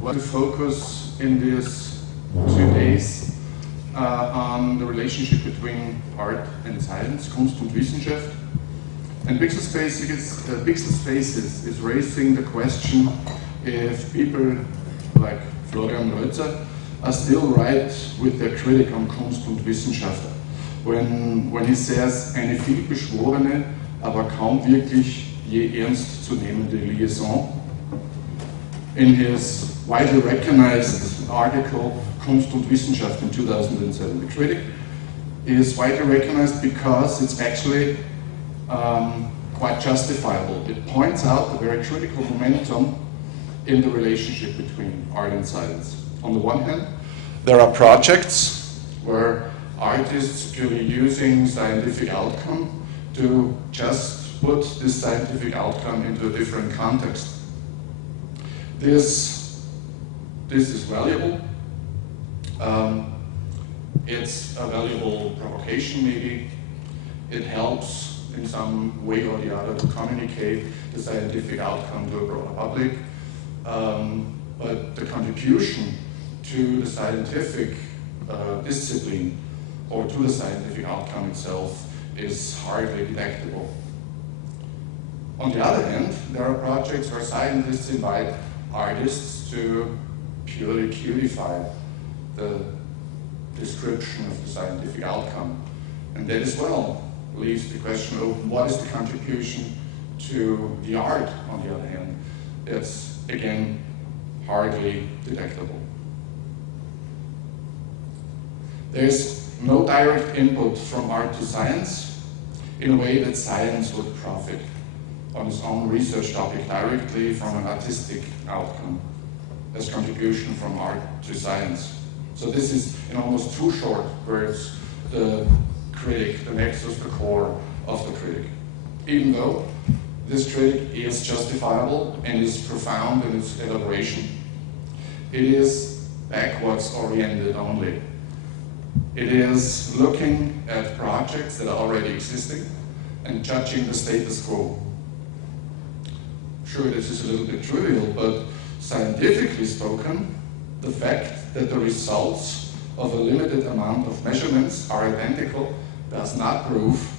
want to focus in these 2 days on the relationship between art and science, Kunst und Wissenschaft. And Pixelspaces is raising the question if people like Florian Rötzer are still right with their critic on Kunst und Wissenschaft, when he says, eine vielbeschworene, aber kaum wirklich je ernst zu nehmende Liaison. In his widely recognized article, Kunst und Wissenschaft in 2007, the critic is widely recognized because it's actually quite justifiable. It points out the very critical momentum in the relationship between art and science. On the one hand, there are projects where artists purely using scientific outcome to just put this scientific outcome into a different context. This is valuable. It's a valuable provocation maybe. It helps in some way or the other to communicate the scientific outcome to a broader public. But the contribution to the scientific discipline or to the scientific outcome itself is hardly detectable. On the other hand, there are projects where scientists invite artists to purely codify the description of the scientific outcome. And that as well leaves the question of what is the contribution to the art, on the other hand. That's, again, hardly detectable. There's no direct input from art to science in a way that science would profit on its own research topic directly from an artistic outcome as contribution from art to science. So this is in almost too short words the critic, the nexus, the core of the critic. Even though this critic is justifiable and is profound in its elaboration, it is backwards oriented only. It is looking at projects that are already existing and judging the status quo. Sure, this is a little bit trivial, but scientifically spoken, the fact that the results of a limited amount of measurements are identical does not prove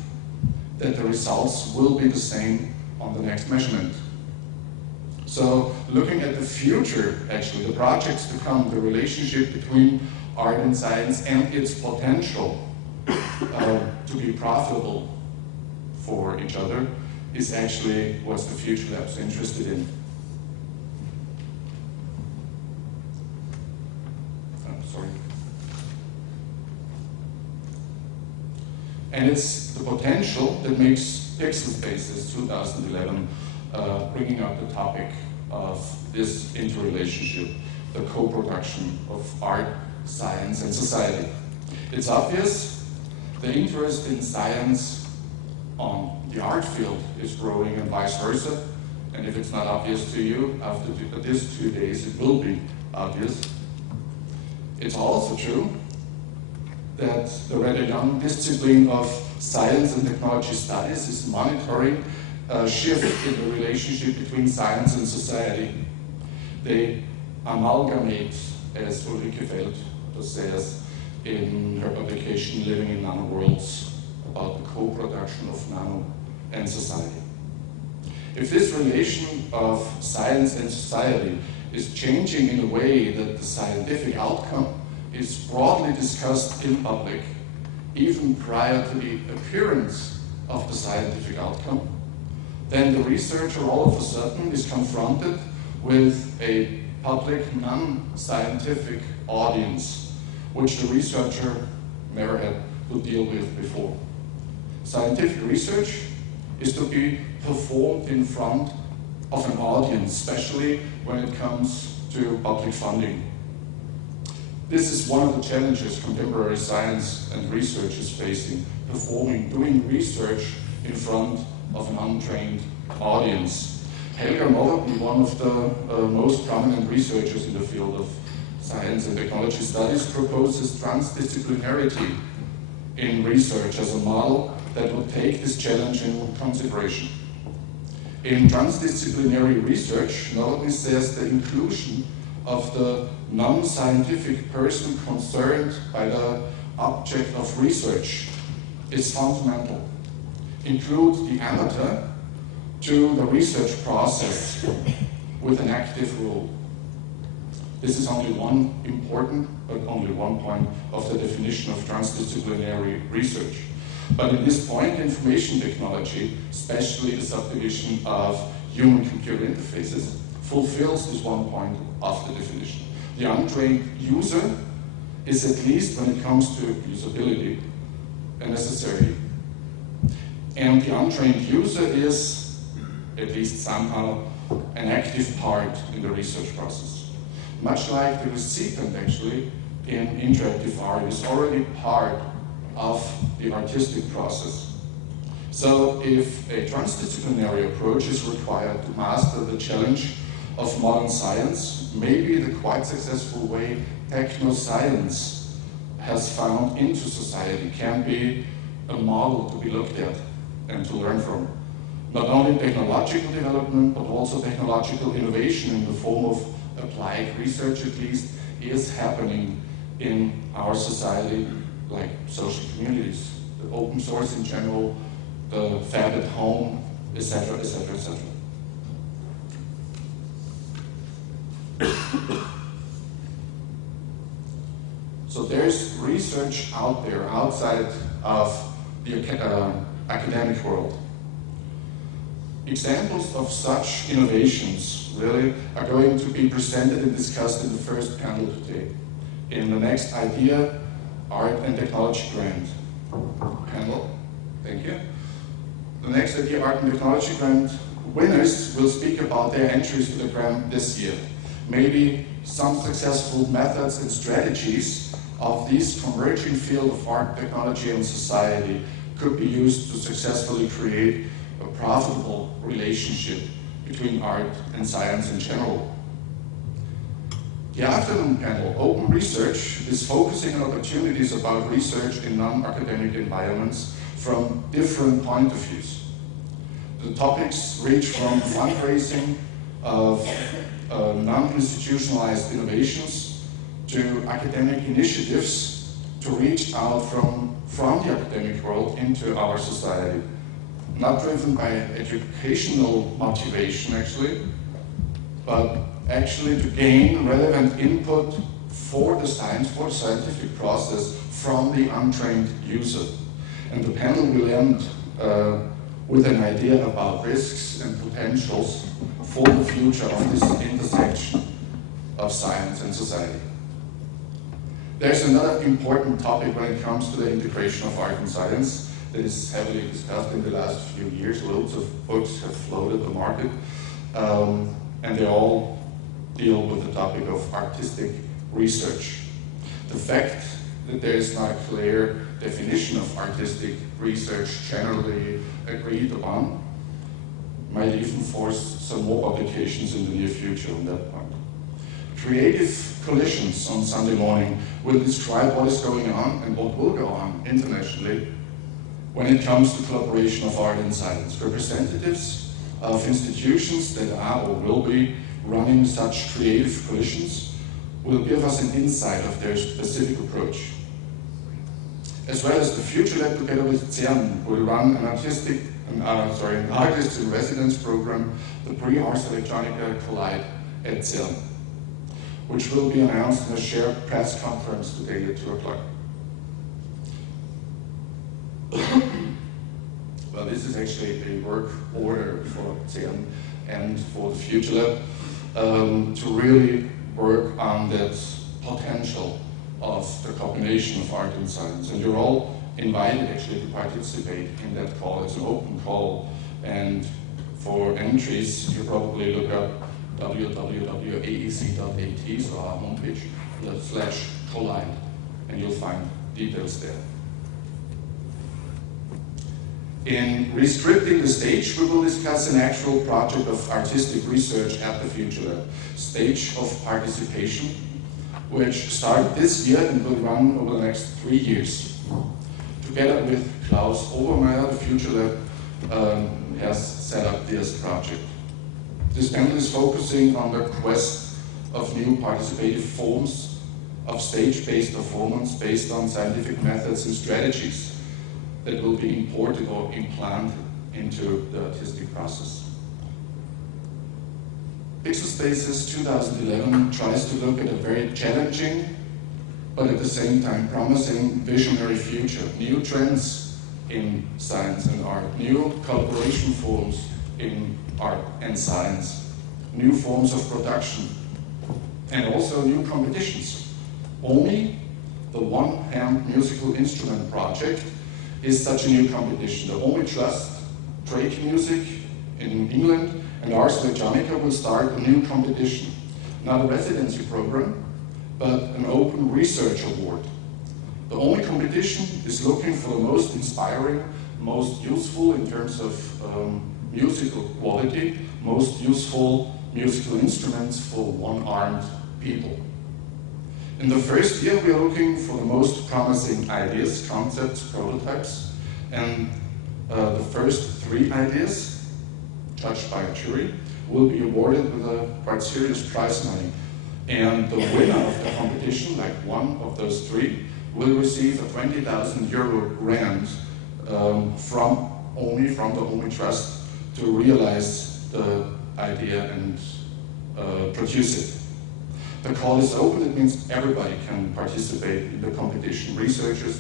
that the results will be the same on the next measurement. So looking at the future, actually, the projects to come, the relationship between art and science and its potential to be profitable for each other is actually what the Future Lab's interested in. Sorry. And it's the potential that makes Pixelspaces 2011 bringing up the topic of this interrelationship, the co-production of art, science, and society. It's obvious the interest in science on the art field is growing and vice versa. And if it's not obvious to you, after these 2 days, it will be obvious. It's also true that the rather young discipline of science and technology studies is monitoring a shift in the relationship between science and society. They amalgamate, as Ulrike Feld says in her publication Living in Nano Worlds, about the co-production of nano and society. If this relation of science and society is changing in a way that the scientific outcome is broadly discussed in public, even prior to the appearance of the scientific outcome, then the researcher all of a sudden is confronted with a public, non-scientific audience, which the researcher never had to deal with before. Scientific research is to be performed in front of an audience, especially when it comes to public funding. This is one of the challenges contemporary science and research is facing, doing research in front of an untrained audience. Helga Norton, one of the most prominent researchers in the field of science and technology studies, proposes transdisciplinarity in research as a model that would take this challenge into consideration. In transdisciplinary research, Norton says the inclusion of the non-scientific person concerned by the object of research is fundamental. Include the amateur to the research process with an active role. This is only one important, but only one point of the definition of transdisciplinary research. But at this point, information technology, especially the subdivision of human-computer interfaces, fulfills this one point of the definition. The untrained user is, at least when it comes to usability, a necessary. And the untrained user is, at least somehow, an active part in the research process. Much like the recipient, actually, in interactive art is already part of the artistic process. So if a transdisciplinary approach is required to master the challenge of modern science, maybe the quite successful way technoscience has found into society can be a model to be looked at and to learn from. Not only technological development, but also technological innovation in the form of applied research, at least, is happening in our society, like social communities, the open source in general, the fab at home, etc., etc., etc. So there's research out there, outside of the academic world. Examples of such innovations really are going to be presented and discussed in the first panel today. In the next Idea, Art and Technology Grant panel. Thank you. The next Idea, Art and Technology Grant winners will speak about their entries to the grant this year. Maybe some successful methods and strategies of this converging field of art, technology, and society could be used to successfully create a profitable relationship between art and science in general. The afternoon panel, Open Research, is focusing on opportunities about research in non-academic environments from different point of views. The topics range from fundraising of non-institutionalized innovations to academic initiatives to reach out from the academic world into our society. Not driven by educational motivation, actually, but actually to gain relevant input for the science, for the scientific process from the untrained user. And the panel will end with an idea about risks and potentials for the future of this intersection of science and society. There's another important topic when it comes to the integration of art and science that is heavily discussed in the last few years. Loads of books have flooded the market, and they all deal with the topic of artistic research. The fact that there is not a clear definition of artistic research generally agreed upon might even force some more publications in the near future on that point. Creative Collisions on Sunday morning will describe what is going on and what will go on internationally when it comes to collaboration of art and science. Representatives of institutions that are or will be running such creative collisions will give us an insight of their specific approach. As well as the Future Lab together with CERN will run an artist in residence program, the Ars Electronica Collide at CERN, which will be announced in a shared press conference today at 2 o'clock. Well, this is actually a work order for CERN and for the Future Lab to really work on that potential of the combination of art and science. And you're all invited actually to participate in that call. It's an open call, and for entries you probably look up www.aec.at, so our homepage, /collide, and you'll find details there. In Restricting the Stage, we will discuss an actual project of artistic research at the Future Lab, Stage of Participation, which started this year and will run over the next 3 years. Together with Klaus Obermeier, the Future Lab has set up this project. This panel is focusing on the quest of new participative forms of stage-based performance based on scientific methods and strategies that will be imported or implanted into the artistic process. Pixelspaces 2011 tries to look at a very challenging, but at the same time promising visionary future, new trends in science and art, new collaboration forms in art and science, new forms of production, and also new competitions. Only the one-hand musical instrument project is such a new competition. The Only Trust Drake Music in England and Ars Electronica will start a new competition, not a residency program, but an open research award. The only competition is looking for the most inspiring, most useful in terms of musical quality, most useful musical instruments for one-armed people. In the first year, we are looking for the most promising ideas, concepts, prototypes, and the first 3 ideas, judged by a jury, will be awarded with a quite serious prize money. And the winner of the competition, like one of those 3, will receive a 20,000 euro grant from the Only Trust to realize the idea and produce it. The call is open, it means everybody can participate in the competition. Researchers,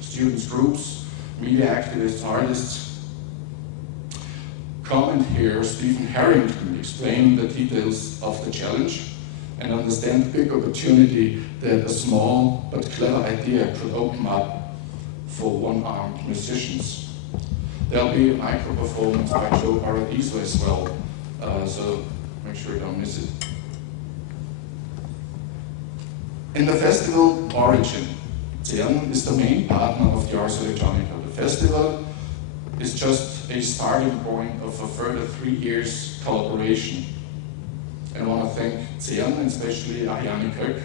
students groups, media activists, artists. Comment here, Stephen Harrington, explain the details of the challenge and understand the big opportunity that a small but clever idea could open up for one-armed musicians. There'll be a micro performance by Joe Paradiso as well, so make sure you don't miss it. In the festival Origin, CERN is the main partner of the Ars Electronica. The festival is just a starting point of a further 3 years collaboration. And I want to thank CERN and especially Ariane Köck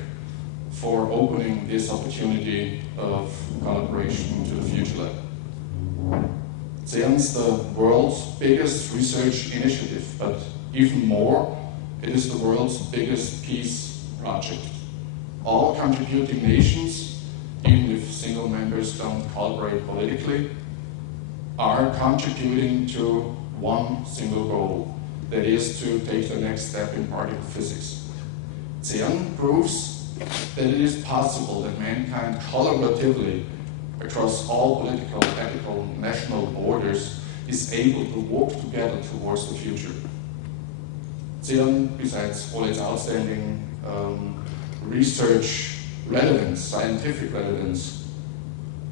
for opening this opportunity of collaboration to the Future Lab. CERN's the world's biggest research initiative, but even more, it is the world's biggest peace project. All contributing nations, even if single members don't collaborate politically, are contributing to one single goal, that is to take the next step in particle physics. CERN proves that it is possible that mankind collaboratively across all political, ethical, national borders is able to walk together towards the future. CERN, besides all its outstanding research relevance, scientific relevance,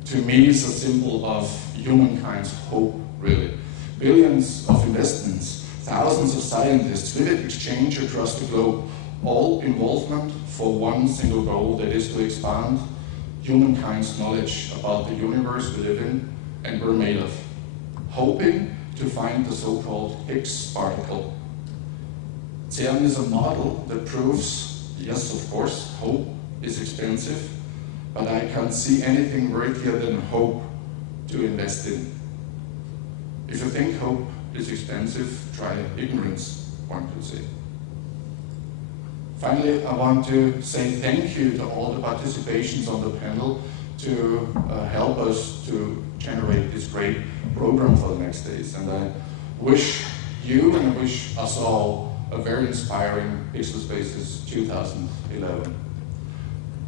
to me is a symbol of humankind's hope, really. Billions of investments, thousands of scientists, vivid exchange across the globe, all involvement for one single goal, that is to expand humankind's knowledge about the universe we live in and we're made of, hoping to find the so-called Higgs particle. CERN is a model that proves, yes, of course, hope is expensive, but I can't see anything worthier than hope to invest in. If you think hope is expensive, try ignorance, one could say. Finally, I want to say thank you to all the participations on the panel to help us to generate this great program for the next days. And I wish you and I wish us all a very inspiring Pixelspaces 2011.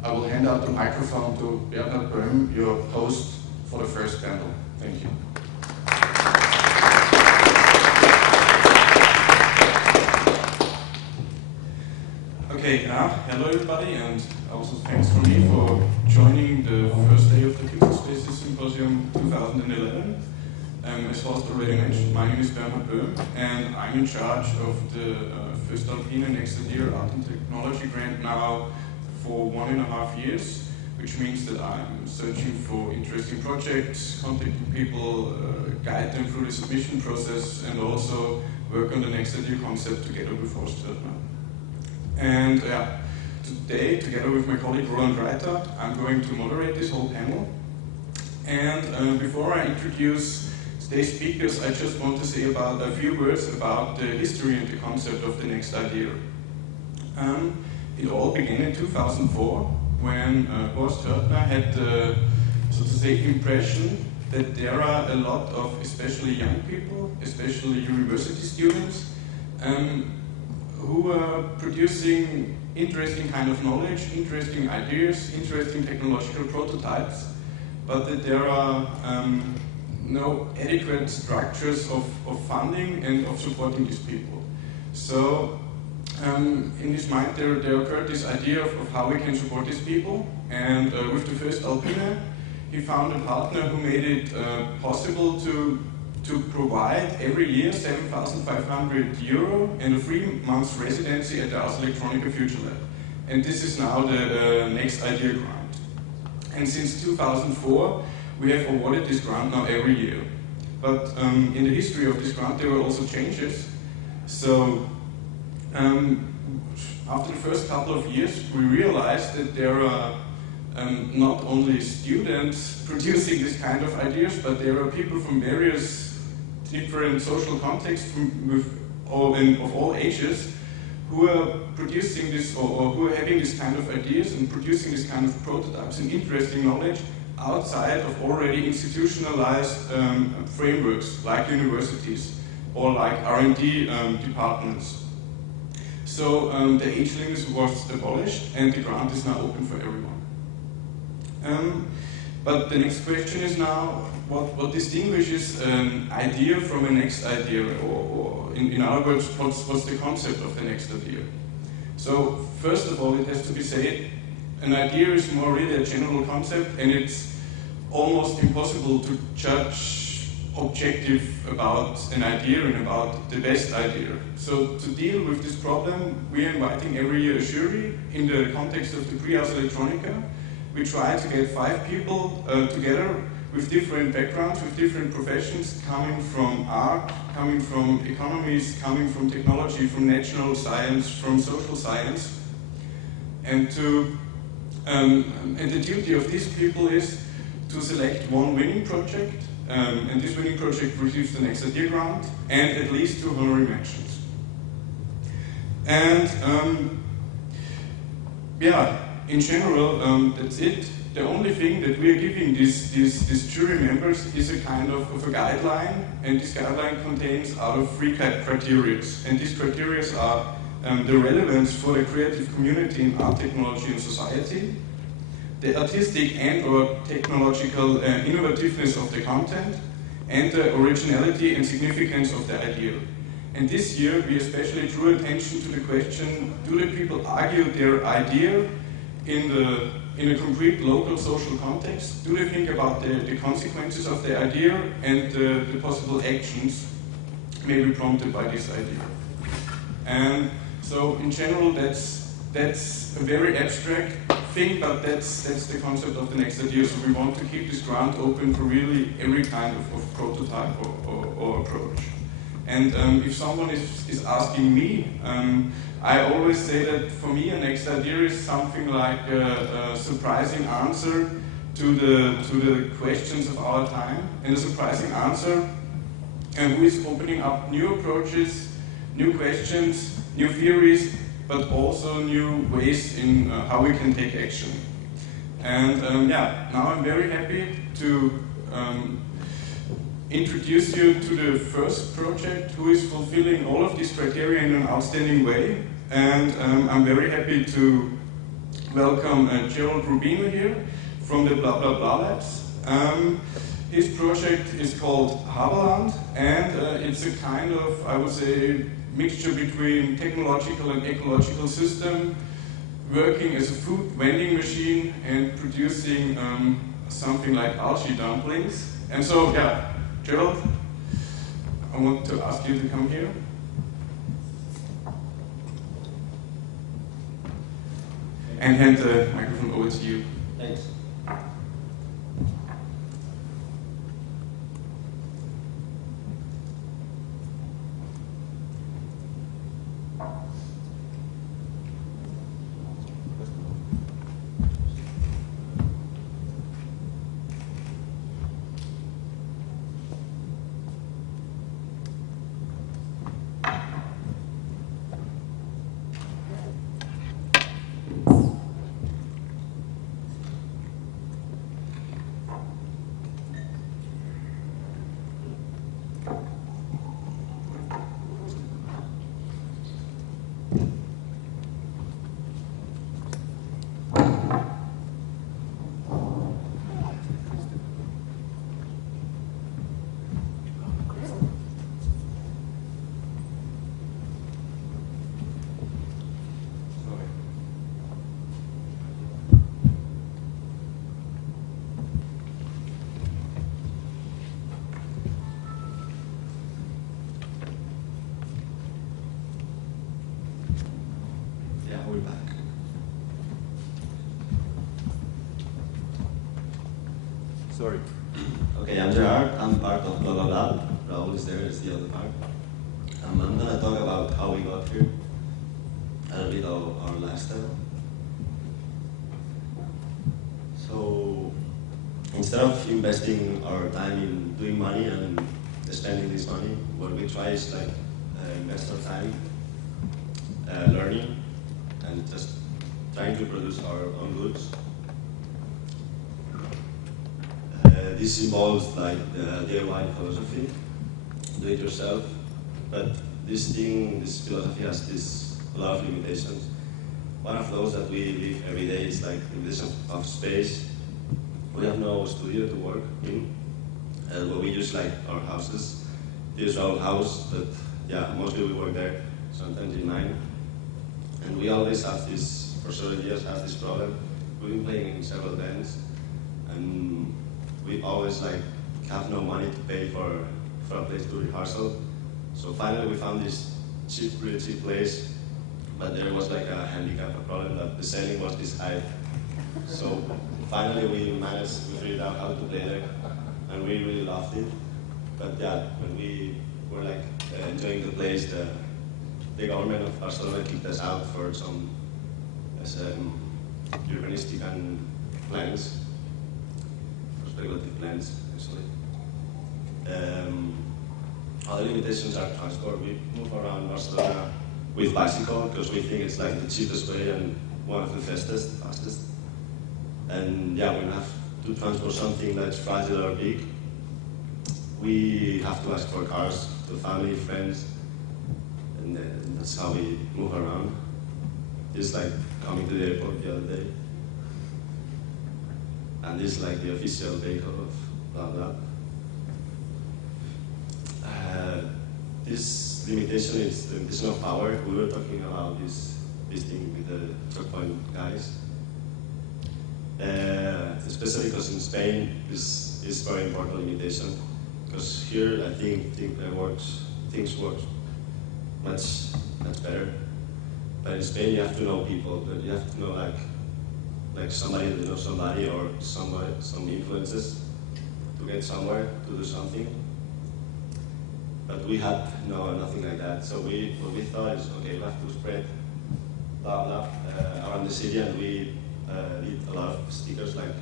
I will hand out the microphone to Bernhard Böhm, your host for the first panel. Thank you. Okay, hello everybody, and also thanks from me for joining the first day of the Pixelspaces Symposium 2011. As Horst already mentioned, my name is Bernhard Böhm, and I'm in charge of the First Alpine Next Year Art and Technology Grant now for 1.5 years, which means that I'm searching for interesting projects, contacting people, guide them through the submission process, and also work on the Next Year concept together with Horst Hörtner. And today, together with my colleague Roland Reiter, I'm going to moderate this whole panel. And before I introduce today's speakers, I just want to say a few words about the history and the concept of the next idea. It all began in 2004 when Horst Hörtner had the, so to say, impression that there are a lot of especially young people, especially university students, who are producing interesting kind of knowledge, interesting ideas, interesting technological prototypes, but that there are no adequate structures of funding and of supporting these people. So in his mind there occurred this idea of how we can support these people, and with the first Alpine he found a partner who made it possible to provide every year 7,500 euro and a 3-month residency at the Ars Electronica Future Lab. And this is now the next idea grant. And since 2004, we have awarded this grant now every year. But in the history of this grant, there were also changes. So after the first couple of years, we realized that there are not only students producing this kind of ideas, but there are people from various different social contexts of all ages who are producing this or who are having this kind of ideas and producing this kind of prototypes and interesting knowledge outside of already institutionalized frameworks like universities or like R&D departments. So the age limit was abolished and the grant is now open for everyone. But the next question is now, what distinguishes an idea from a next idea, or in other words, what's the concept of the next idea? So first of all, it has to be said, an idea is more really a general concept, and it's almost impossible to judge objective about an idea and about the best idea. So to deal with this problem, we are inviting every year a jury in the context of the Ars Electronica. We try to get 5 people together with different backgrounds, with different professions, coming from art, coming from economies, coming from technology, from natural science, from social science. And the duty of these people is to select one winning project, and this winning project receives the next idea grant and at least 2 honorary mentions. And yeah, in general, that's it. The only thing that we are giving these jury members is a kind of a guideline, and this guideline contains out of 3 criteria. And these criteria are the relevance for the creative community in art, technology and society, the artistic and or technological innovativeness of the content, and the originality and significance of the idea. And this year we especially drew attention to the question, do the people argue their idea in a concrete local social context? Do they think about the consequences of the idea and the possible actions may be prompted by this idea? And so in general that's a very abstract thing, but that's the concept of the next idea. So we want to keep this grant open for really every kind of prototype or approach. And if someone is asking me, I always say that for me a next idea is something like a surprising answer to the questions of our time, and a surprising answer who is opening up new approaches, new questions, new theories, but also new ways in how we can take action. And yeah, now I'm very happy to introduce you to the first project who is fulfilling all of these criteria in an outstanding way. And I'm very happy to welcome Gerald Rubino here from the Blah Blah Blah Labs. His project is called Haberland, and it's a kind of, I would say, mixture between technological and ecological system, working as a food vending machine and producing something like algae dumplings. And so, yeah, Gerald, I want to ask you to come here. And hand the microphone over to you. Thanks. Sorry. Okay, I'm Gerard. I'm part of blah blah blah. Raul is there, is the other part. I'm gonna talk about how we got here, a little bit of our lifestyle. So, instead of investing our time in doing money and spending this money, what we try is like invest our time learning and just trying to produce our own goods. This involves like the DIY philosophy, do it yourself, but this philosophy has a lot of limitations. One of those that we live every day is like the limitation of space. We have no studio to work in, but we use like our houses. Here's our house, but yeah, mostly we work there, sometimes in mine. And we always have this, for several years, have this problem. We've been playing in several bands, and we always like have no money to pay for a place to rehearsal. So finally we found this really cheap place, but there was like a handicap, a problem that the ceiling was this high. So finally we figured out how to play there, and we really loved it. But yeah, when we were like enjoying the place, the government of Barcelona kicked us out for some urbanistic and plans. Speculative plans, actually. Other limitations are transport. We move around Barcelona with bicycle because we think it's like the cheapest way and one of the fastest. And yeah, we have to transport something that's fragile or big. We have to ask for cars to family, friends, and that's how we move around. Just like coming to the airport the other day. And this is like the official vehicle of blah blah. This limitation is the limitation of power. We were talking about this thing with the checkpoint guys. Especially because in Spain, this is very important limitation. Because here, I think things work much better. But in Spain, you have to know people. But you have to know like somebody that knows somebody or some influences to get somewhere, to do something. But we had nothing like that. So what we thought is, okay, we have to spread blah blah around the city, and we did a lot of stickers, like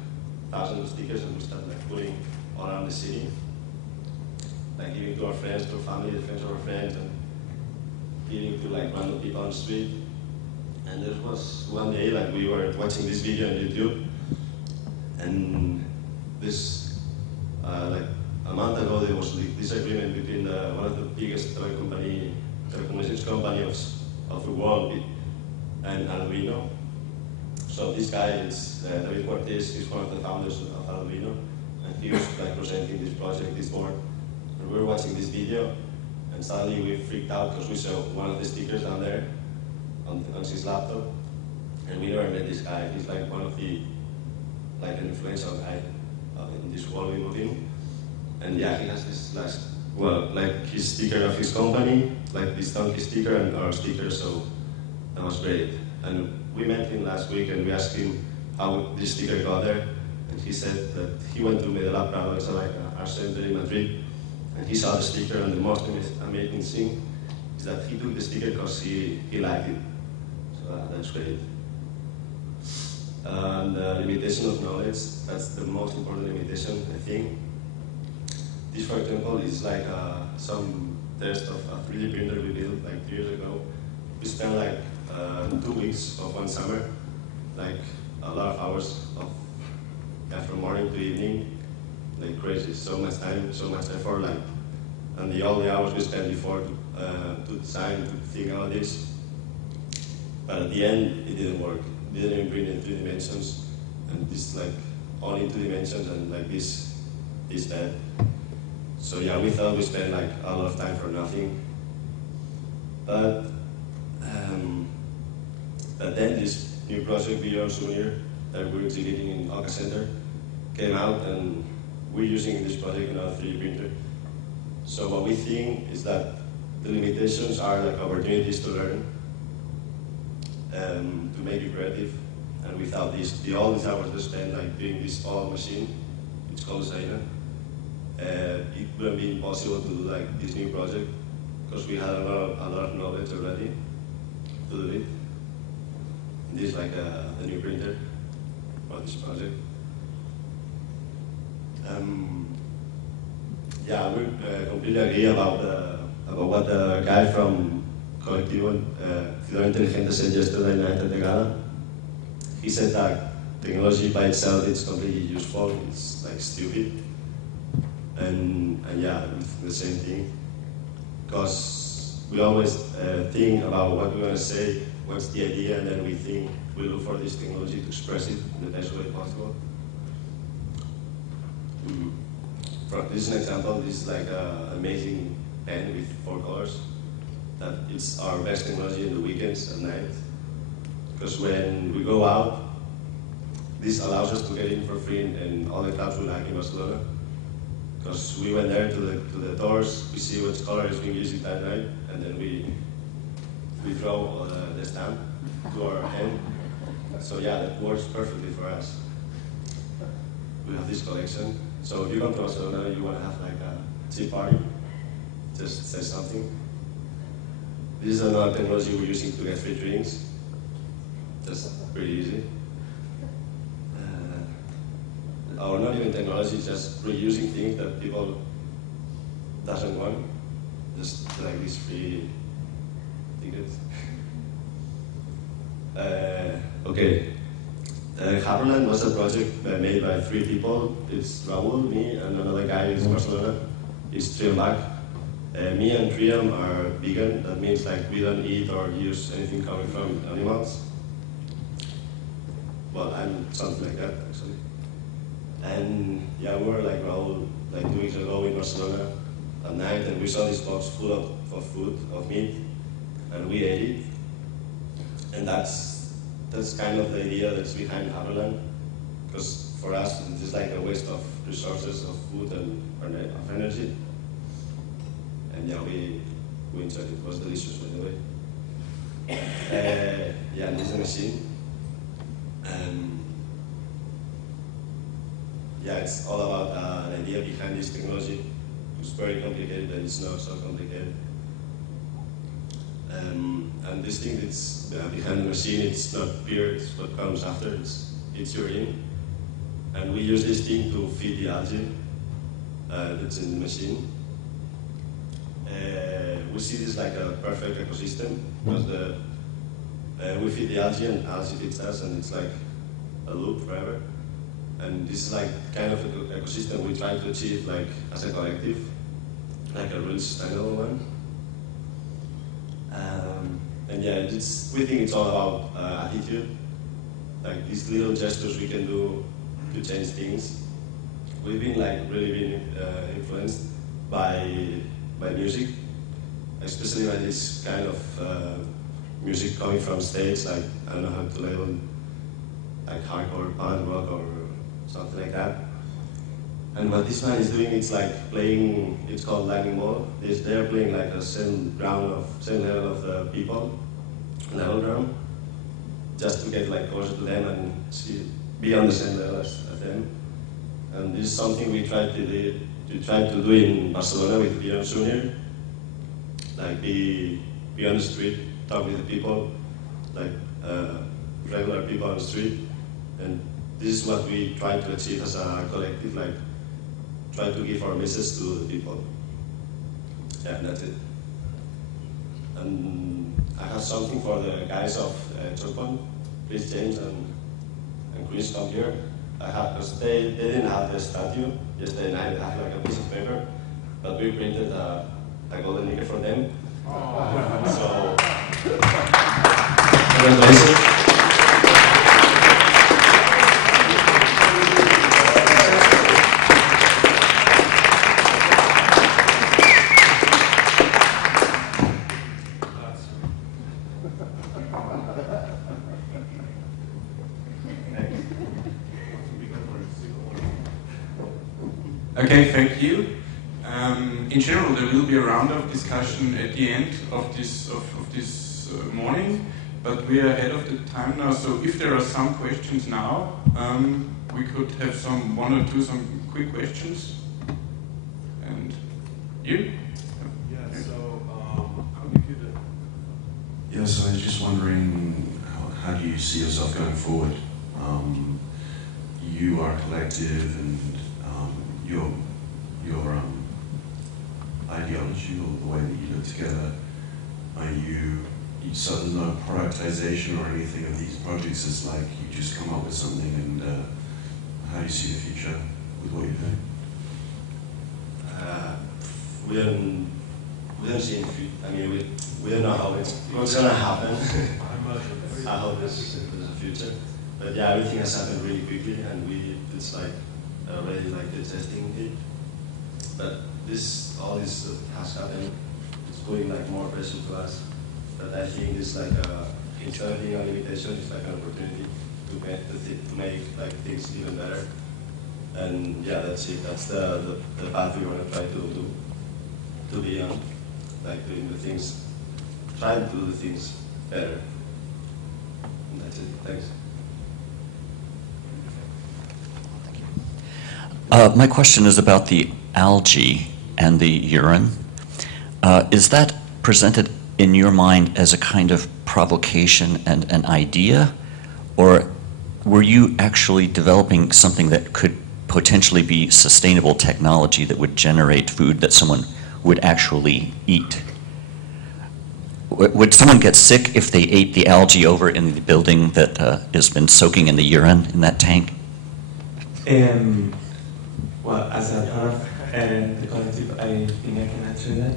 thousands of stickers, and we started like putting all around the city, like giving to our friends, to our family, the friends of our friends, and giving to like random people on the street. And there was one day, like we were watching this video on YouTube, and this, like a month ago, there was like disagreement between one of the biggest telecommunications company of the world and Arduino. So this guy is David Cortez. He's one of the founders of Arduino, and he was like presenting this project, this board. And we were watching this video, and suddenly we freaked out because we saw one of the stickers down there on his laptop, and we never met this guy. He's like one of the, like an influential guy in this world we live in. And yeah, he has this like his sticker of his company, like this donkey sticker and our sticker, so that was great. And we met him last week and we asked him how this sticker got there, and he said that he went to Medellín Prado, it's like an art center in Madrid, and he saw the sticker, and the most amazing thing is that he took the sticker because he liked it. So that's great. And the limitation of knowledge, that's the most important limitation, I think. This, for example, is like some test of a 3D printer we built like 3 years ago. We spent like 2 weeks of one summer, like a lot of hours from morning to evening, like crazy. So much time, so much effort, like, and all the hours we spent before to design, to think about this. But at the end, it didn't work. It didn't even print in 3 dimensions, and this like only 2 dimensions, and like this bad. So yeah, we thought we spent like a lot of time for nothing. But then this new project, Beyond Souvenir, that we're exhibiting in Alca Center, came out, and we're using in this project another 3D printer. So what we think is that the limitations are like opportunities to learn, to make you creative. And without this, all these hours we spend like doing this old machine It's called Zaina. It wouldn't be possible to do like this new project because we had a lot of knowledge already to do it. This is like the new printer for this project. Yeah, we completely agree about what the guy from Colectivo Ciudad Inteligente said yesterday night at the gala. He said that technology by itself is completely useful. It's like stupid, and yeah, it's the same thing. Because we always think about what we want to say, what's the idea, and then we look for this technology to express it in the best way possible. This is an example. This is like an amazing pen with 4 colors. That it's our best technology in the weekends at night. Because when we go out, this allows us to get in for free in all the clubs we like in Barcelona. Because we went there to the doors, we see which color is being used that night, and then we throw the stamp to our hand. So yeah, that works perfectly for us. We have this collection. So if you come to Barcelona, you want to have like a tea party, just say something. This is another technology we're using to get free drinks. Just pretty easy. Or not even technology, just reusing things that people doesn't want. Just like these free tickets. Okay. Haberland was a project made by 3 people. It's Raul, me, and another guy in Barcelona. It's Triam Back. Me and Triam are vegan. That means like we don't eat or use anything coming from animals. Well, I'm something like that actually. And yeah, we were like Raul like 2 weeks ago in Barcelona at night, and we saw this box full of food, of meat, and we ate it. And that's kind of the idea that's behind Haberland, because for us it's just like a waste of resources, of food and of energy. And yeah, we enjoyed it. It was delicious, by the way. Yeah, and this is a machine. Yeah, it's all about the idea behind this technology. It's very complicated, but it's not so complicated. And this thing that's behind the machine, it's not beer, it's what comes after, it's urine. And we use this thing to feed the algae that's in the machine. We see this like a perfect ecosystem, because we feed the algae and algae feeds us, and it's like a loop forever. And this is like kind of an ecosystem we try to achieve like as a collective, like a really sustainable one. And yeah, we think it's all about attitude, like these little gestures we can do to change things. We've been like really influenced by music, especially by this kind of music coming from States, like I don't know how to label, like hardcore, punk rock, or something like that. And what this man is doing, it's like playing, it's called lightning ball. They're playing like the same level of the people, level ground, just to get like closer to them and be on the same level as them. And this is something we tried to do in Barcelona with Beyond Junior. Like be on the street, talk with the people, like regular people on the street. And this is what we try to achieve as a collective, like try to give our message to the people. Yeah, that's it. And I have something for the guys of Chopin. Please, James and Chris, come here. Because they didn't have the statue yesterday night. They had like a piece of paper, but we printed a golden nigger for them. So, congratulations. Okay, thank you. In general, there will be a round of discussion at the end of this morning. but we are ahead of the time now, so if there are some questions now, we could have some quick questions. And you? Yeah, so how do you do that? Yeah, so I was just wondering, how do you see yourself going forward? You are collective, and your ideology or the way that you live together, so there's no productization or anything of these projects? It's like you just come up with something, and how do you see the future with what you're doing? We don't see any. I mean, we don't know what's gonna happen. I hope there's a future. But yeah, everything has happened really quickly, and it's like already like the testing it. But all this has happened. It's putting like more pressure to us. But I think it's like instead of being a limitation, it's like an opportunity to make like things even better. And yeah, that's it. That's the path we want to try to be on, like doing the things, trying to do the things better. And that's it. Thanks. My question is about the algae and the urine. Is that presented in your mind as a kind of provocation and an idea, or were you actually developing something that could potentially be sustainable technology that would generate food that someone would actually eat? Would someone get sick if they ate the algae over in the building that has been soaking in the urine in that tank? Well, as a part of the collective, I think I can answer that.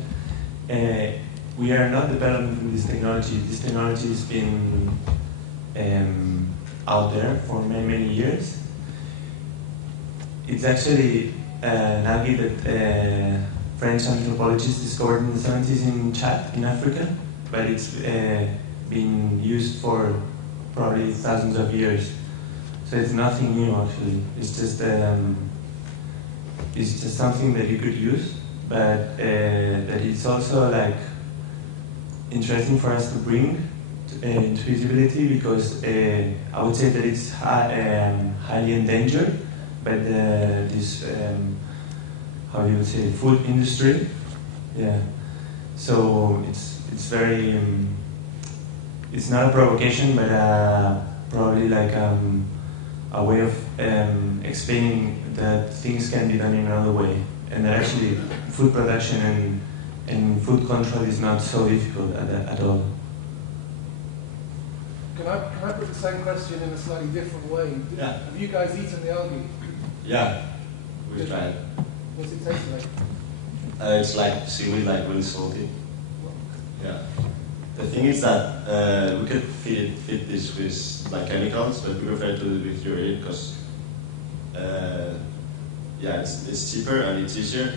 We are not developing this technology. This technology has been out there for many, many years. It's actually an algae that French anthropologists discovered in the 70s in Chad, in Africa, but it's been used for probably thousands of years. So it's nothing new, actually. It's just something that you could use, but that it's also like interesting for us to bring into visibility, because I would say that it's highly endangered by this how you would say, food industry. Yeah. So it's very it's not a provocation, but probably like a way of explaining that things can be done in another way, and that actually food production and food control is not so difficult at all. Can I put the same question in a slightly different way? Yeah. Have you guys eaten the algae? Yeah, we tried. What's it taste like? It's like seaweed, like really salty. Yeah. The thing is that we could feed this with like chemicals, but we prefer to do it with urine because yeah, it's cheaper and it's easier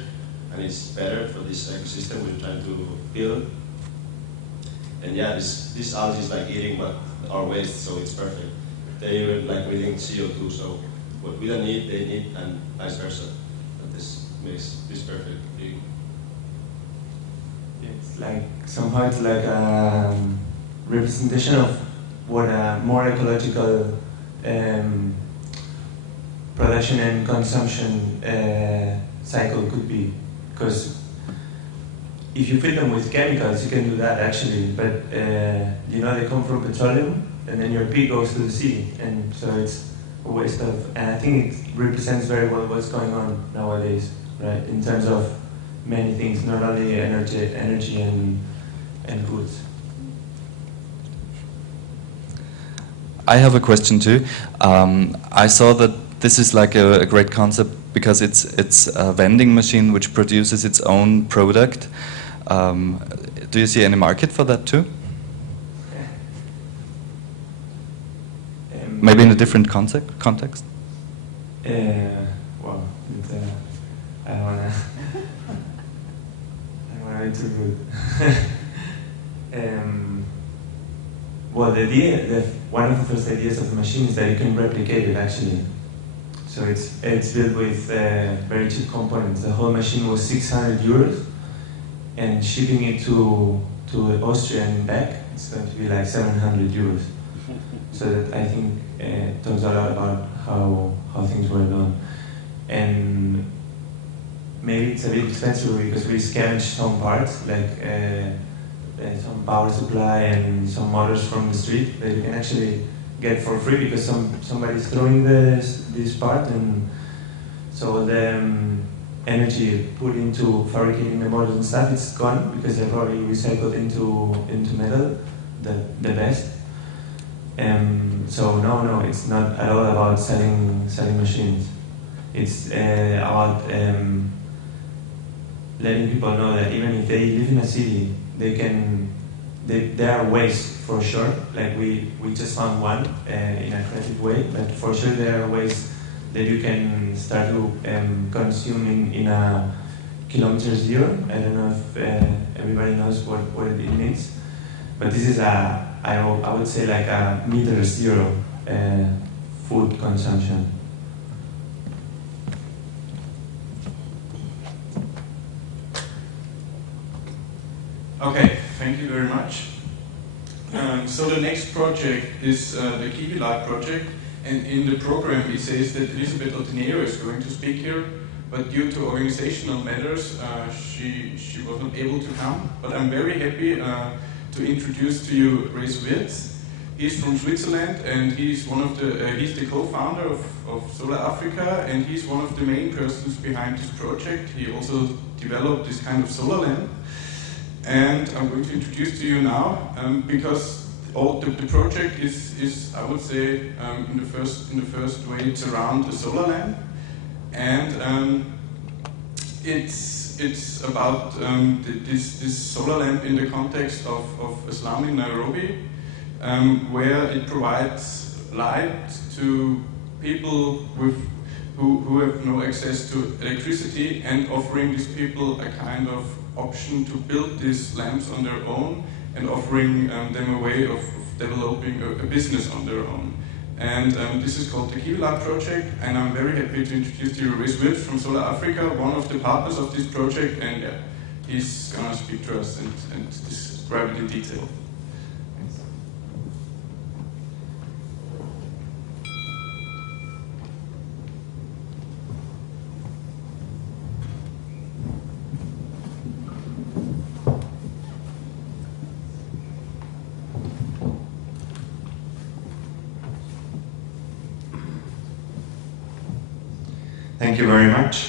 and it's better for this ecosystem we're trying to build. And yeah, this algae is like eating our waste, so it's perfect. They were like breathing CO2, so what we don't need, they need, and vice versa. And this makes this perfect. It's like somehow it's like a representation of what a more ecological production and consumption cycle could be. Because if you feed them with chemicals, you can do that actually, but you know, they come from petroleum, and then your pee goes to the sea, and so it's a waste of. And I think it represents very well what's going on nowadays, right? In terms of many things, not only energy and goods. I have a question too. I saw that this is like a great concept because it's a vending machine which produces its own product. Do you see any market for that too? Maybe in a different context? Well, I don't wanna. I too good. Well, the idea, one of the first ideas of the machine is that you can replicate it actually. So it's built with very cheap components. The whole machine was 600 euros, and shipping it to Austria and back it's going to be like 700 euros. So that I think talks a lot about how things were done. And maybe it's a bit expensive because we scavenge some parts, like some power supply and some motors from the street that you can actually get for free because somebody's throwing this part, and so the energy put into fabricating the motors and stuff, it's gone because they're probably recycled into metal, the best. So no, it's not at all about selling machines. It's about letting people know that even if they live in a city, there are ways for sure. Like we just found one in a creative way, but for sure there are ways that you can start to consume in a kilometer zero. I don't know if everybody knows what it means, but this is I would say like a meter zero food consumption. Okay, thank you very much. So the next project is the Kiwi Light project, and in the program it says that Elisabeth Otenero is going to speak here, but due to organizational matters she was not able to come. But I'm very happy to introduce to you Res Wirtz. He's from Switzerland, and he's he's the co-founder of Solar Africa, and he's one of the main persons behind this project. He also developed this kind of solar lamp. And I'm going to introduce to you now because the project is I would say in the first way it's around a solar lamp, and it's about this solar lamp in the context of a slum in Nairobi, where it provides light to people who have no access to electricity, and offering these people a kind of option to build these lamps on their own, and offering them a way of developing a business on their own. And this is called the Kiwi Light project, and I'm very happy to introduce to you Res Wirtz from Solar Africa, one of the partners of this project, and yeah, he's gonna speak to us and describe it in detail. Thank you very much.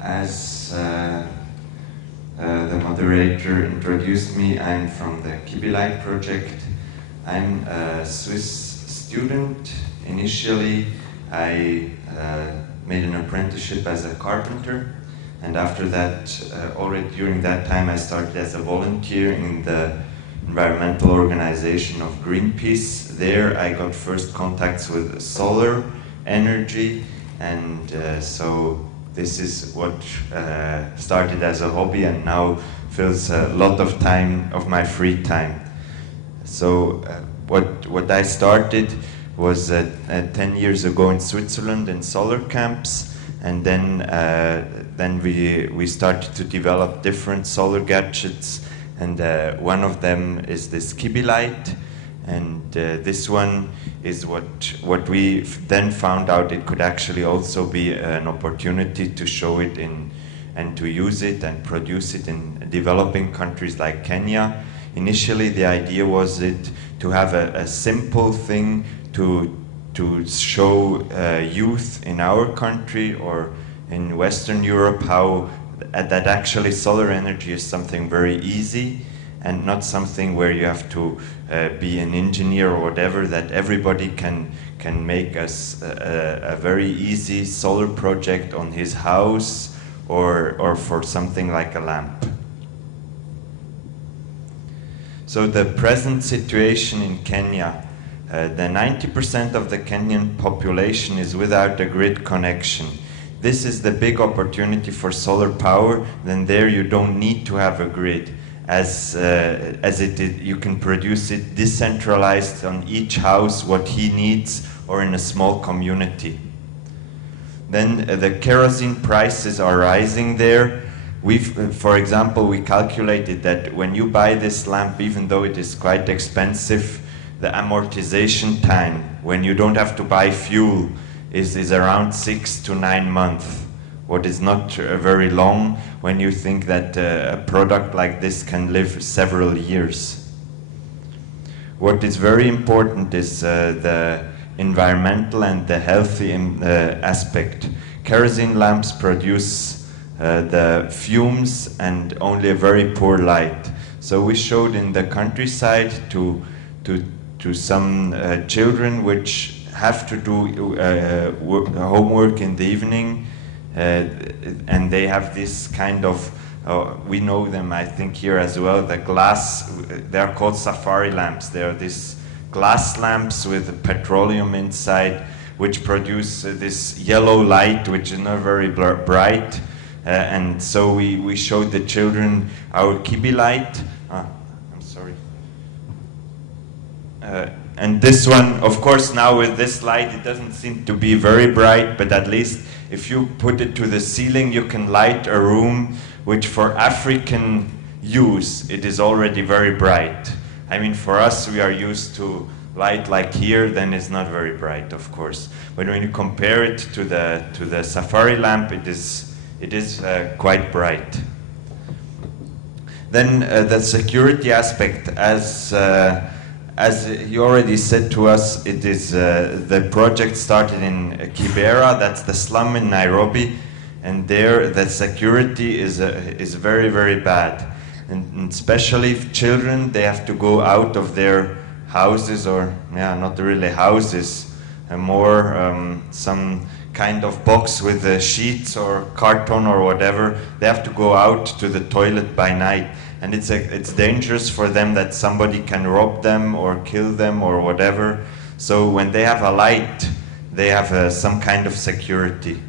As the moderator introduced me, I'm from the Kiwi Light project. I'm a Swiss student. Initially, I made an apprenticeship as a carpenter, and after that, already during that time, I started as a volunteer in the environmental organization of Greenpeace. There, I got first contacts with solar energy. And so this is what started as a hobby and now fills a lot of time of my free time. So what I started was 10 years ago in Switzerland in solar camps, and then we started to develop different solar gadgets, and one of them is this Kiwi Light. And this one is what we then found out it could actually also be an opportunity to show it in and to use it and produce it in developing countries like Kenya. Initially, the idea was to have a simple thing to show youth in our country or in Western Europe how that actually solar energy is something very easy, and not something where you have to be an engineer or whatever, that everybody can make us a very easy solar project on his house or for something like a lamp. So the present situation in Kenya, the 90% of the Kenyan population is without a grid connection. This is the big opportunity for solar power. Then there you don't need to have a grid. As you can produce it decentralized on each house what he needs, or in a small community. Then the kerosene prices are rising there. For example, we calculated that when you buy this lamp, even though it is quite expensive, the amortization time, when you don't have to buy fuel, is around 6 to 9 months. What is not very long when you think that a product like this can live several years. What is very important is the environmental and the healthy aspect. Kerosene lamps produce the fumes and only a very poor light. So we showed in the countryside to some children which have to do homework in the evening, and they have this kind of, we know them I think here as well, the glass, they are called safari lamps. They are these glass lamps with petroleum inside, which produce this yellow light which is not very bright, and so we showed the children our kibi light. I'm sorry. And this one, of course, now with this light, it doesn't seem to be very bright, but at least if you put it to the ceiling, you can light a room which for African use, it is already very bright. I mean, for us, we are used to light like here, then it's not very bright, of course. But when you compare it to the safari lamp, it is quite bright. Then the security aspect, as you already said to us, it is the project started in Kibera, that's the slum in Nairobi, and there the security is very, very bad. And especially if children, they have to go out of their houses, or not really houses, more some kind of box with sheets or carton or whatever. They have to go out to the toilet by night. And it's dangerous for them that somebody can rob them or kill them or whatever. So when they have a light, they have some kind of security.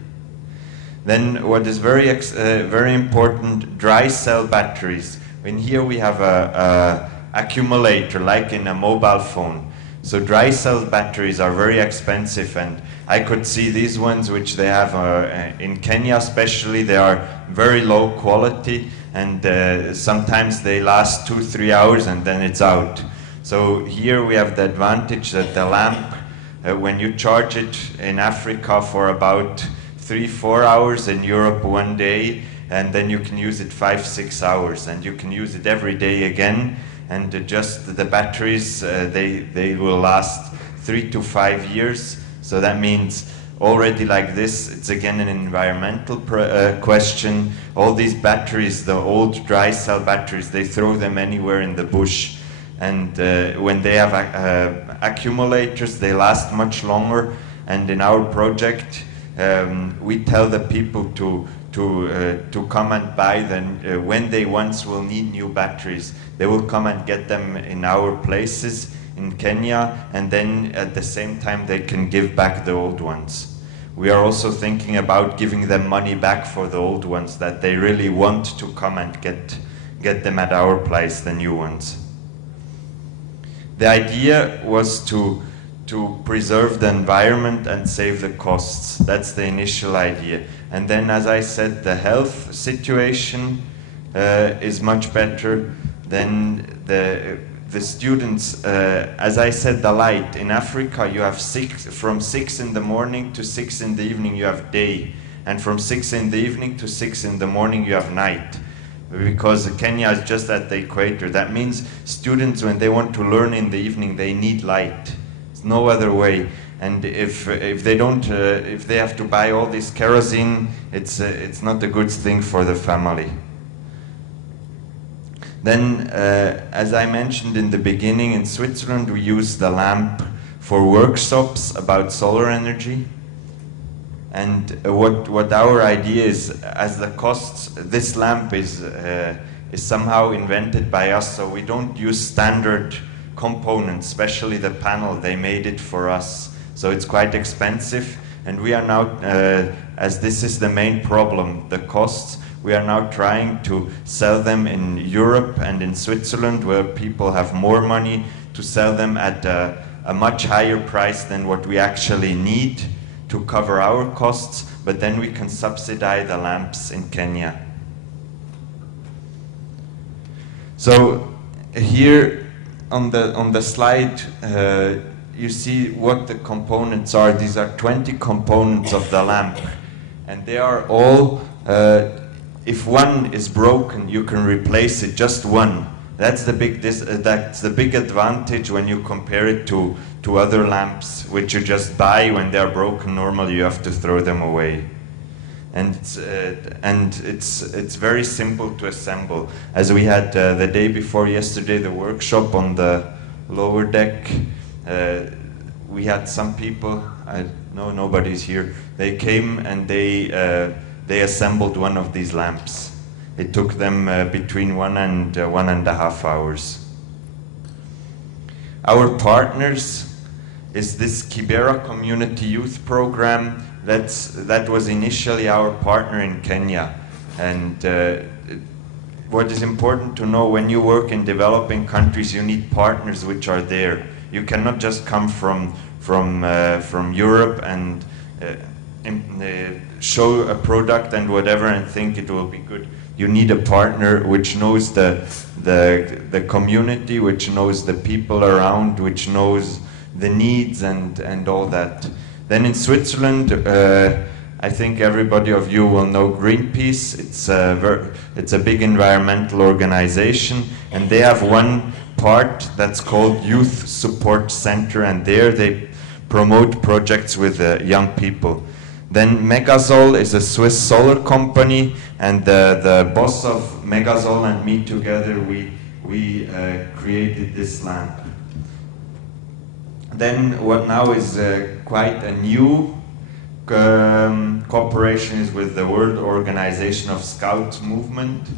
Then what is very important, dry cell batteries. In here we have a accumulator like in a mobile phone. So dry cell batteries are very expensive, and I could see these ones which they have in Kenya especially, they are very low quality, and sometimes they last 2-3 hours and then it's out. So here we have the advantage that the lamp, when you charge it in Africa for about 3-4 hours, in Europe 1 day, and then you can use it 5-6 hours, and you can use it every day again, and just the batteries, they will last 3 to 5 years. So that means already like this, it's again an environmental question. All these batteries, the old dry cell batteries, they throw them anywhere in the bush. And when they have accumulators, they last much longer. And in our project, we tell the people to come and buy them when they once will need new batteries. They will come and get them in our places in Kenya, and then at the same time they can give back the old ones. We are also thinking about giving them money back for the old ones, that they really want to come and get them at our place, the new ones. The idea was to preserve the environment and save the costs. That's the initial idea. And then, as I said, the health situation is much better. Then the students, as I said, the light. In Africa, you have from 6 in the morning to 6 in the evening, you have day. And from 6 in the evening to 6 in the morning, you have night. Because Kenya is just at the equator. That means students, when they want to learn in the evening, they need light. There's no other way. And if they don't, if they have to buy all this kerosene, it's not a good thing for the family. Then, as I mentioned in the beginning, in Switzerland we use the lamp for workshops about solar energy. And what our idea is, as the costs, this lamp is somehow invented by us, so we don't use standard components, especially the panel. They made it for us, so it's quite expensive. And we are now, as this is the main problem, the costs, we are now trying to sell them in Europe and in Switzerland, where people have more money, to sell them at a much higher price than what we actually need to cover our costs, but then we can subsidize the lamps in Kenya. So here on the slide, you see what the components are. These are 20 components of the lamp, and they are all. If one is broken, you can replace it. Just one. That's the big advantage when you compare it to other lamps, which you just buy when they are broken. Normally, you have to throw them away. And it's very simple to assemble. As we had the day before yesterday, the workshop on the lower deck, we had some people. No, nobody's here. They came and they assembled one of these lamps. It took them between 1 and 1.5 hours. Our partners is this Kibera Community Youth Program. That was initially our partner in Kenya. And what is important to know, when you work in developing countries, you need partners which are there. You cannot just come from Europe and show a product and whatever and think it will be good. You need a partner which knows the community, which knows the people around, which knows the needs and all that. Then in Switzerland, I think everybody of you will know Greenpeace. It's a big environmental organization, and they have one part that's called Youth Support Center, and there they promote projects with young people. Then Megasol is a Swiss solar company, and the boss of Megasol and me together, we created this lamp. Then what now is quite a new cooperation is with the World Organization of Scouts movement.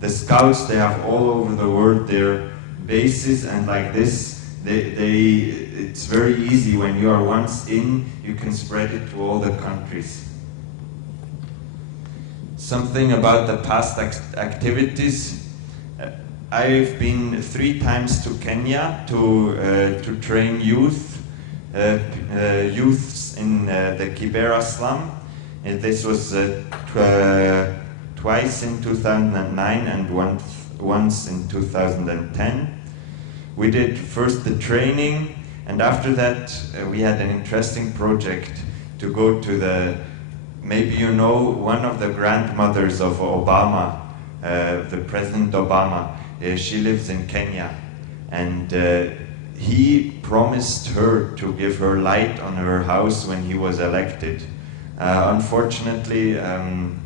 The Scouts, they have all over the world their bases, and like this, it's very easy. When you are once in, you can spread it to all the countries. Something about the past activities. I've been 3 times to Kenya to train youths in the Kibera slum. And this was twice in 2009 and once in 2010. We did first the training, and after that we had an interesting project to go to maybe you know, one of the grandmothers of Obama, the President Obama. She lives in Kenya, and he promised her to give her light on her house when he was elected. Unfortunately,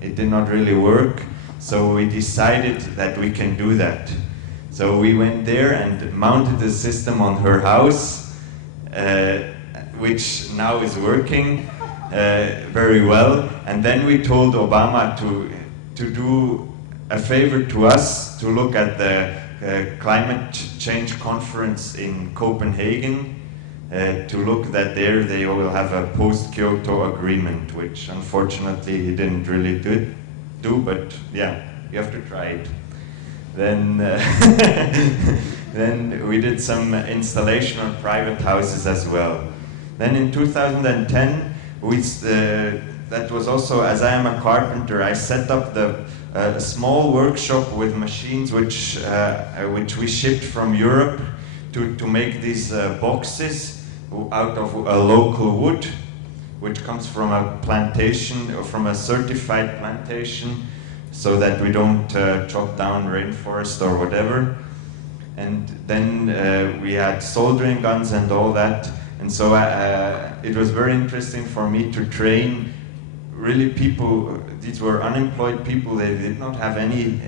it did not really work, so we decided that we can do that. So we went there and mounted the system on her house, which now is working very well. And then we told Obama to do a favor to us, to look at the climate change conference in Copenhagen, to look that there they will have a post-Kyoto agreement, which unfortunately he didn't really do, but yeah, you have to try it. Then, then we did some installation on private houses as well. Then in 2010, that was also, as I am a carpenter, I set up a small workshop with machines which we shipped from Europe to make these boxes out of a local wood, which comes from a plantation, or from a certified plantation, so that we don't chop down rainforest or whatever. And then we had soldering guns and all that. And so it was very interesting for me to train really people. These were unemployed people. They did not have any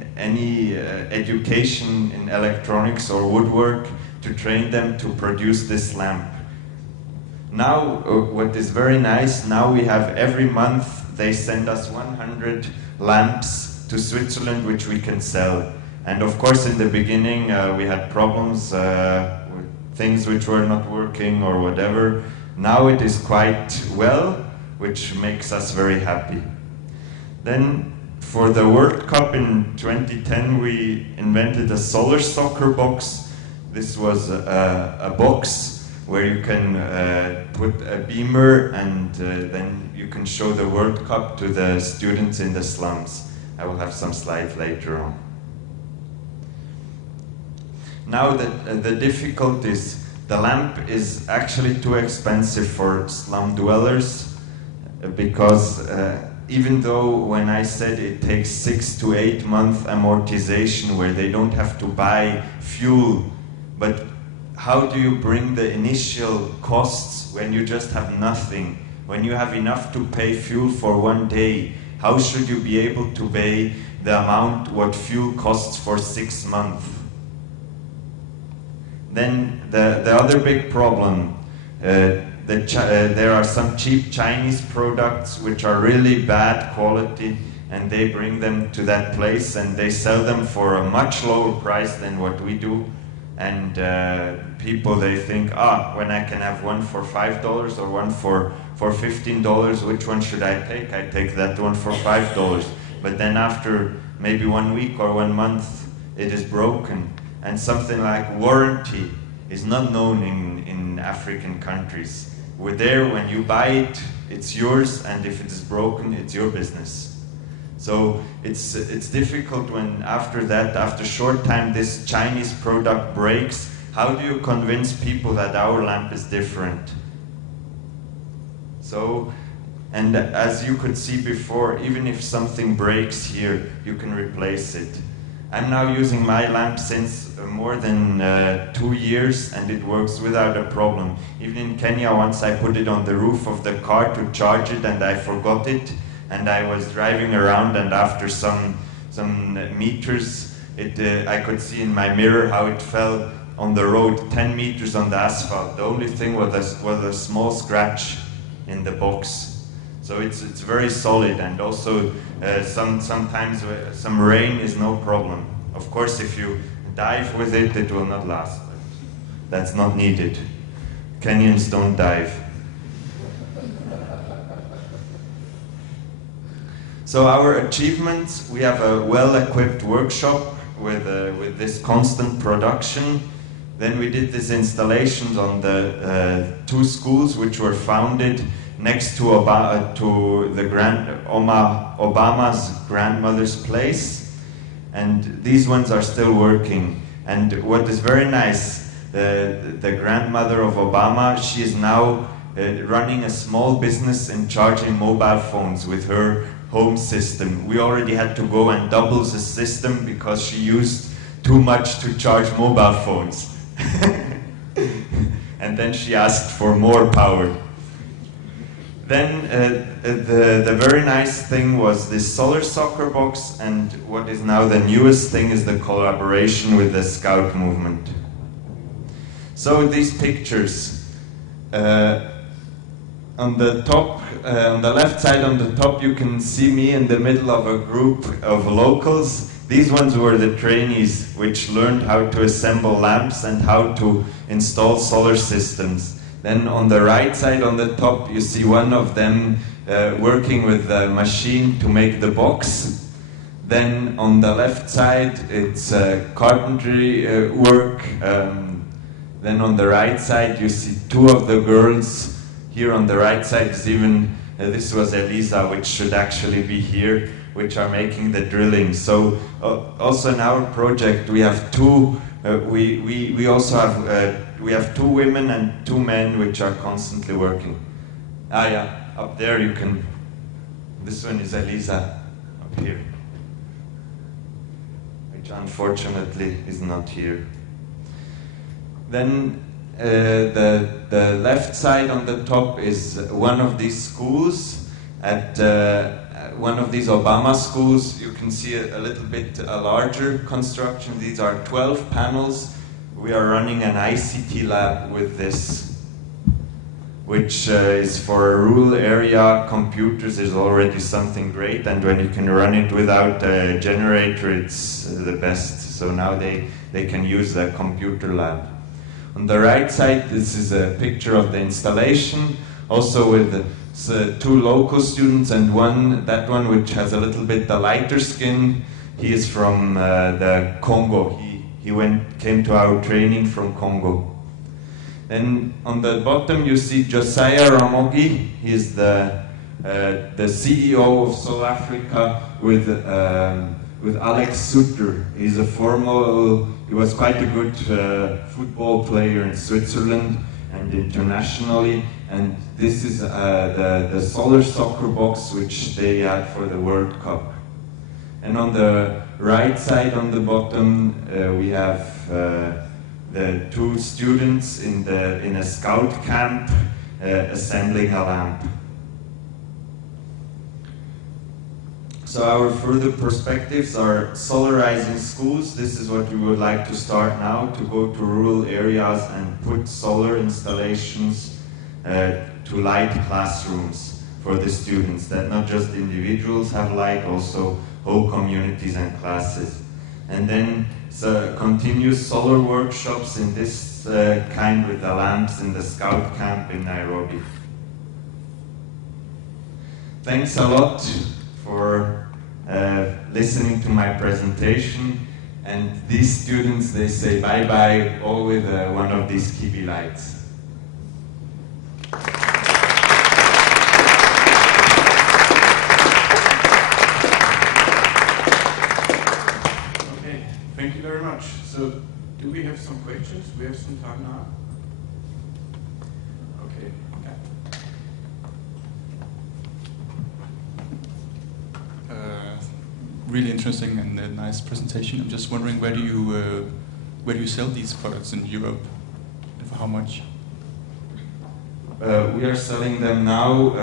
education in electronics or woodwork, to train them to produce this lamp. Now, what is very nice, now we have every month, they send us 100 lamps to Switzerland, which we can sell. And of course, in the beginning, we had problems with things which were not working or whatever. Now it is quite well, which makes us very happy. Then, for the World Cup in 2010, we invented a solar soccer box. This was a box where you can put a beamer, and then you can show the World Cup to the students in the slums. I will have some slides later on. Now the difficulties, the lamp is actually too expensive for slum dwellers because even though when I said it takes 6 to 8 month amortization where they don't have to buy fuel, but how do you bring the initial costs when you just have nothing? When you have enough to pay fuel for 1 day, how should you be able to pay the amount what fuel costs for 6 months? Then the other big problem, there are some cheap Chinese products which are really bad quality, and they bring them to that place and they sell them for a much lower price than what we do. And people, they think, when I can have one for $5 or one for $15, which one should I take? I take that one for $5. But then after maybe 1 week or 1 month, it is broken. And something like warranty is not known in African countries. We're there, when you buy it, it's yours, and if it is broken, it's your business. So it's difficult when after a short time, this Chinese product breaks. How do you convince people that our lamp is different? So, and as you could see before, even if something breaks here, you can replace it. I'm now using my lamp since more than 2 years, and it works without a problem. Even in Kenya, once I put it on the roof of the car to charge it, and I forgot it, and I was driving around, and after some meters, I could see in my mirror how it fell on the road 10 meters on the asphalt. The only thing was a small scratch in the box. So it's very solid, and also sometimes some rain is no problem. Of course, if you dive with it, it will not last. But that's not needed. Kenyans don't dive. So our achievements, we have a well-equipped workshop with this constant production. Then we did these installations on the 2 schools which were founded next to Obama's grandmother's place, and these ones are still working. And what is very nice, the grandmother of Obama, she is now running a small business and charging mobile phones with her home system. We already had to go and double the system because she used too much to charge mobile phones. And then she asked for more power. Then the very nice thing was this solar soccer box, and what is now the newest thing is the collaboration with the Scout movement. So these pictures, on the top, on the left side on the top, you can see me in the middle of a group of locals. These ones were the trainees which learned how to assemble lamps and how to install solar systems. Then on the right side on the top, you see one of them working with the machine to make the box. Then on the left side, it's carpentry work. Then on the right side, you see 2 of the girls. Here on the right side is even, this was Elisa, which should actually be here, which are making the drilling. So also in our project, we have 2, we also have, we have 2 women and 2 men which are constantly working. Yeah, up there you can, this one is Elisa, up here, which unfortunately is not here. Then the left side on the top is one of these schools. At one of these Obama schools, you can see a little bit a larger construction. These are 12 panels. We are running an ICT lab with this, which is for a rural area. Computers is already something great, and when you can run it without a generator, it's the best. So now they can use the computer lab. On the right side, this is a picture of the installation, also with the 2 local students, and that one which has a little bit the lighter skin. He is from the Congo. He came to our training from Congo. Then on the bottom you see Josiah Ramogi. He is the CEO of South Africa with with Alex Sutter. He was quite a good football player in Switzerland and internationally. And this is the solar soccer box which they had for the World Cup. And on the right side, on the bottom, we have the two students in a scout camp assembling a lamp. So our further perspectives are solarizing schools. This is what we would like to start now, to go to rural areas and put solar installations to light classrooms for the students, that not just individuals have light, also whole communities and classes. And then continuous solar workshops in this kind with the lamps in the scout camp in Nairobi. Thanks a lot for listening to my presentation. And these students, they say bye-bye, all with one of these Kibi lights. Okay, thank you very much. So, do we have some questions? We have some time now. Okay. Really interesting and a nice presentation. I'm just wondering, where do you sell these products in Europe, and for how much? We are selling them now.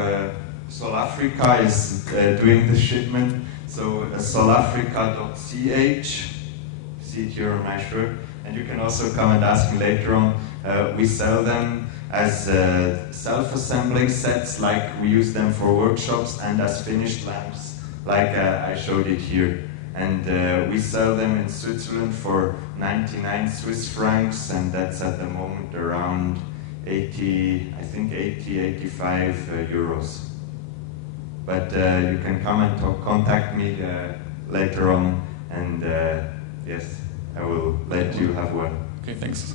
South Africa is doing the shipment. So soulafrica.ch, see it here on my shirt, and you can also come and ask me later on. We sell them as self-assembling sets, like we use them for workshops, and as finished lamps, like I showed it here. And we sell them in Switzerland for 99 Swiss francs, and that's at the moment around 80, 85 euros. But you can come and contact me later on, and yes, I will let you have one. Okay, thanks.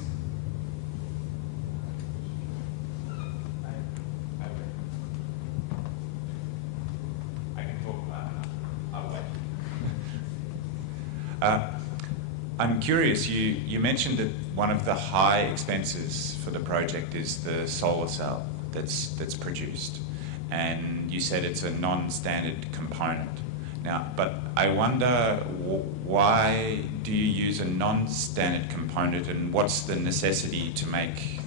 I'm curious, you mentioned that one of the high expenses for the project is the solar cell that's produced, and you said it's a non-standard component. Now, but I wonder, why do you use a non-standard component, and what's the necessity to make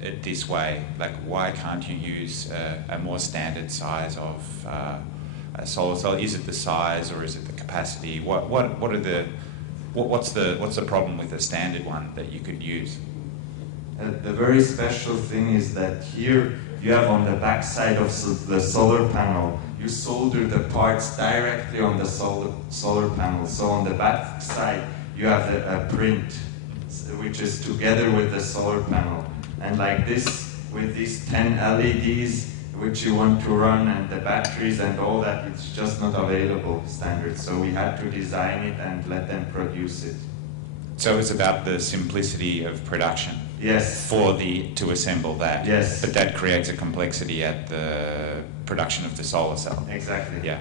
it this way? Like, why can't you use a more standard size of a solar cell? Is it the size, or is it the capacity? What's the problem with a standard one that you could use? The very special thing is that here you have on the back side of the solar panel, you solder the parts directly on the solar panel. So on the back side you have a print which is together with the solar panel. And like this, with these 10 LEDs which you want to run, and the batteries and all that, it's just not available standard. So we had to design it and let them produce it. So it's about the simplicity of production. Yes. To assemble that. Yes. But that creates a complexity at the production of the solar cell. Exactly. Yeah.